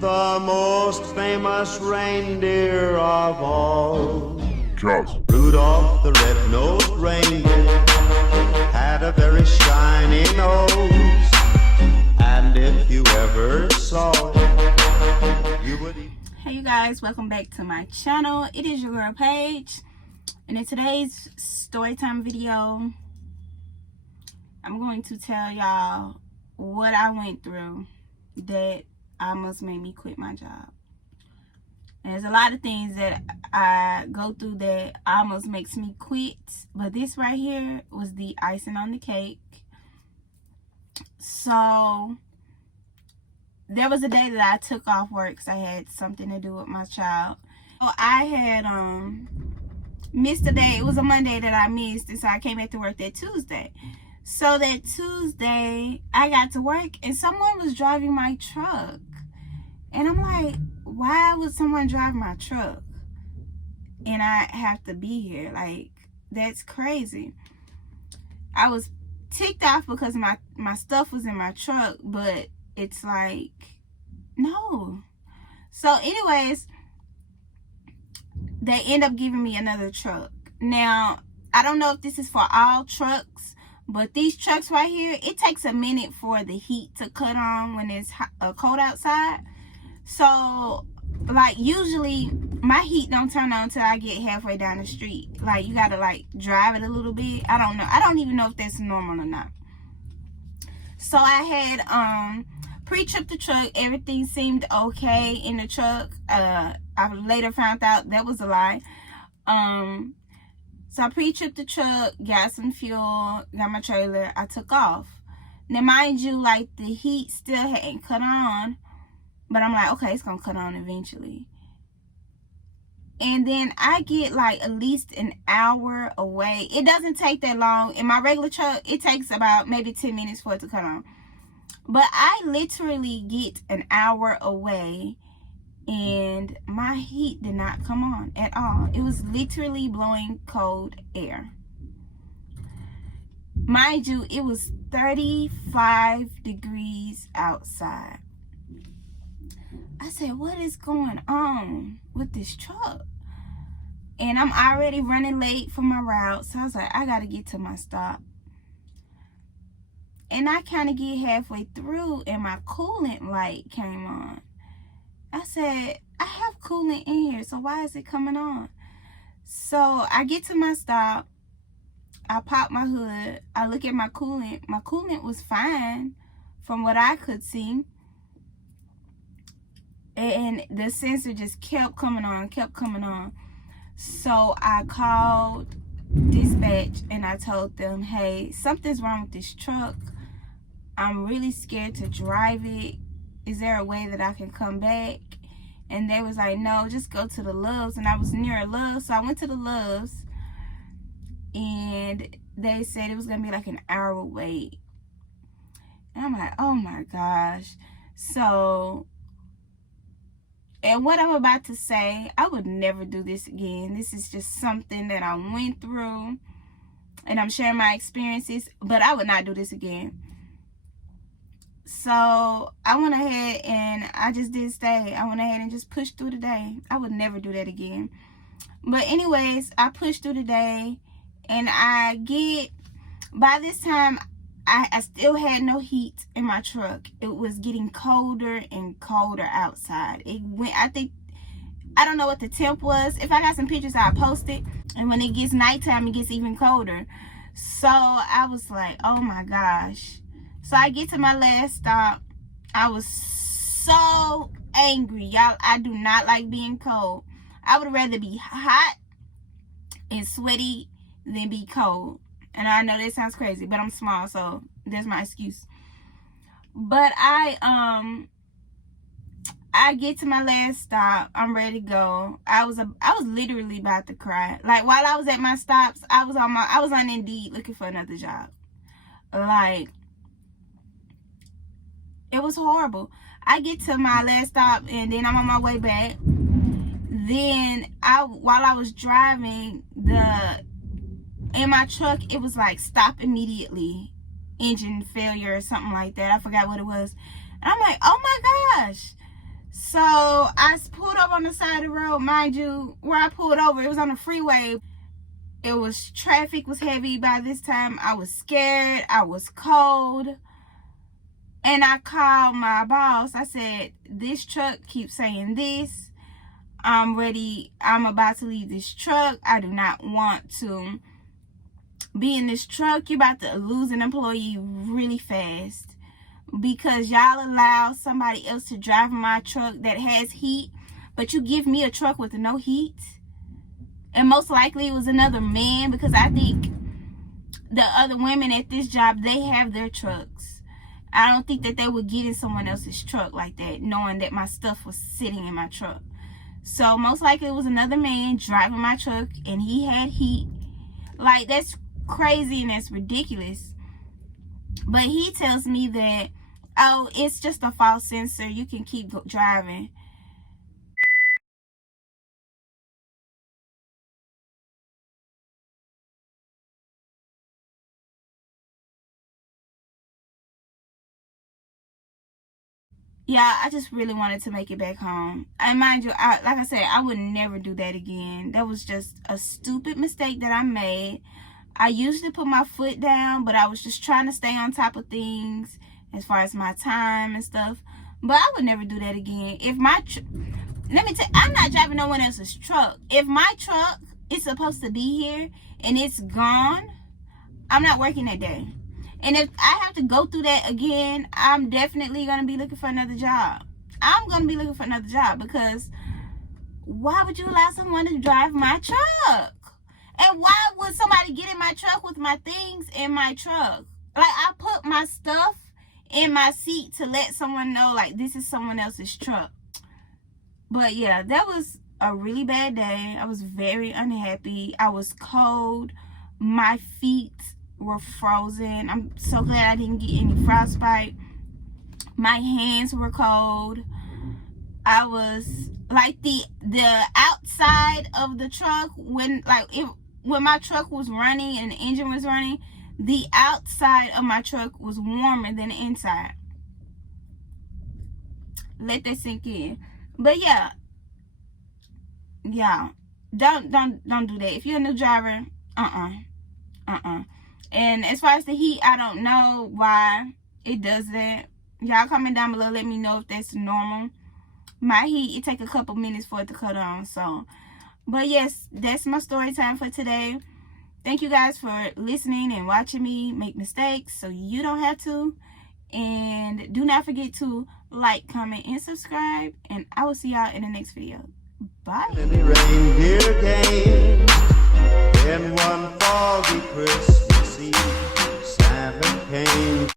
The most famous reindeer of all. Just Rudolph the red-nosed reindeer had a very shiny nose, and if you ever saw it, you would eat. Hey you guys, welcome back to my channel. It is your girl Paige, and in today's story time video, I'm going to tell y'all what I went through that almost made me quit my job. And there's a lot of things that I go through that almost makes me quit, but this right here was the icing on the cake. So there was a day that I took off work because I had something to do with my child. So I had missed a day. It was a Monday that I missed, and so I came back to work that Tuesday. So that Tuesday, I got to work, and someone was driving my truck. And I'm like, why would someone drive my truck? And I have to be here. Like, that's crazy. I was ticked off because my stuff was in my truck, but it's like, no. So anyways, they end up giving me another truck. Now, I don't know if this is for all trucks, but these trucks right here, it takes a minute for the heat to cut on when it's cold outside. So, like, usually my heat don't turn on until I get halfway down the street. Like, you gotta, like, drive it a little bit. I don't know. I don't even know if that's normal or not. So, I had pre-tripped the truck. Everything seemed okay in the truck. I later found out that was a lie. So, I pre-tripped the truck, got some fuel, got my trailer. I took off. Now, mind you, like, the heat still hadn't cut on. But I'm like, okay, it's going to cut on eventually. And then I get like at least an hour away. It doesn't take that long. In my regular truck, it takes about maybe 10 minutes for it to cut on. But I literally get an hour away and my heat did not come on at all. It was literally blowing cold air. Mind you, it was 35 degrees outside. I said, what is going on with this truck? And I'm already running late for my route. So I was like, I got to get to my stop. And I kind of get halfway through and my coolant light came on. I said, I have coolant in here, so why is it coming on? So I get to my stop. I pop my hood. I look at my coolant. My coolant was fine from what I could see. And the sensor just kept coming on. So I called dispatch and I told them, hey, something's wrong with this truck. I'm really scared to drive it. Is there a way that I can come back? And they was like, no, just go to the Love's. And I was near a Love's, so I went to the Love's. And they said it was going to be like an hour wait. And I'm like, oh my gosh. So, and what I'm about to say, I would never do this again. This is just something that I went through. And I'm sharing my experiences. But I would not do this again. So I went ahead and I just did stay. I went ahead and just pushed through the day. I would never do that again. But anyways, I pushed through the day. And by this time, I still had no heat in my truck. It was getting colder and colder outside. It went, I don't know what the temp was. If I got some pictures, I'll post it. And when it gets nighttime, it gets even colder. So I was like, oh my gosh. So I get to my last stop. I was so angry. Y'all, I do not like being cold. I would rather be hot and sweaty than be cold. And I know that sounds crazy, but I'm small, so there's my excuse. But I get to my last stop. I'm ready to go. I was literally about to cry. Like, while I was at my stops, I was on Indeed looking for another job. Like, it was horrible. I get to my last stop and then I'm on my way back. Then while I was driving, in my truck, it was like stop immediately, engine failure or something like that. I forgot what it was. And I'm like, oh my gosh. So I pulled over on the side of the road. Mind you, where I pulled over, it was on the freeway. It was, traffic was heavy by this time. I was scared. I was cold. And I called my boss. I said, this truck keeps saying this. I'm ready. I'm about to leave this truck. I do not want to be in this truck. You're about to lose an employee really fast because y'all allow somebody else to drive my truck that has heat, but you give me a truck with no heat. And most likely it was another man, because I think the other women at this job, they have their trucks. I don't think that they would get in someone else's truck like that, knowing that my stuff was sitting in my truck. So most likely it was another man driving my truck and he had heat. Like, that's crazy and that's ridiculous. But he tells me that, oh, it's just a false sensor. You can keep driving. Yeah, I just really wanted to make it back home. And mind you, like I said, I would never do that again. That was just a stupid mistake that I made. I usually put my foot down, but I was just trying to stay on top of things as far as my time and stuff. But I would never do that again. If my let me tell you, I'm not driving no one else's truck. If my truck is supposed to be here and it's gone, I'm not working that day. And if I have to go through that again, I'm definitely going to be looking for another job. I'm going to be looking for another job, because why would you allow someone to drive my truck? And why would somebody get in my truck with my things in my truck? Like, I put my stuff in my seat to let someone know, like, this is someone else's truck. But yeah, that was a really bad day. I was very unhappy. I was cold. My feet were frozen. I'm so glad I didn't get any frostbite. My hands were cold. I was like, the outside of the truck, when my truck was running and the engine was running, the outside of my truck was warmer than the inside. Let that sink in. But yeah, don't do that. If you're a new driver, And as far as the heat, I don't know why it does that. Y'all comment down below, let me know if that's normal. My heat, it take a couple minutes for it to cut on. So, but yes, that's my story time for today. Thank you guys for listening and watching me make mistakes so you don't have to. And do not forget to like, comment, and subscribe. And I will see y'all in the next video. Bye. Reindeer game. In one foggy Christmas Eve, Santa came.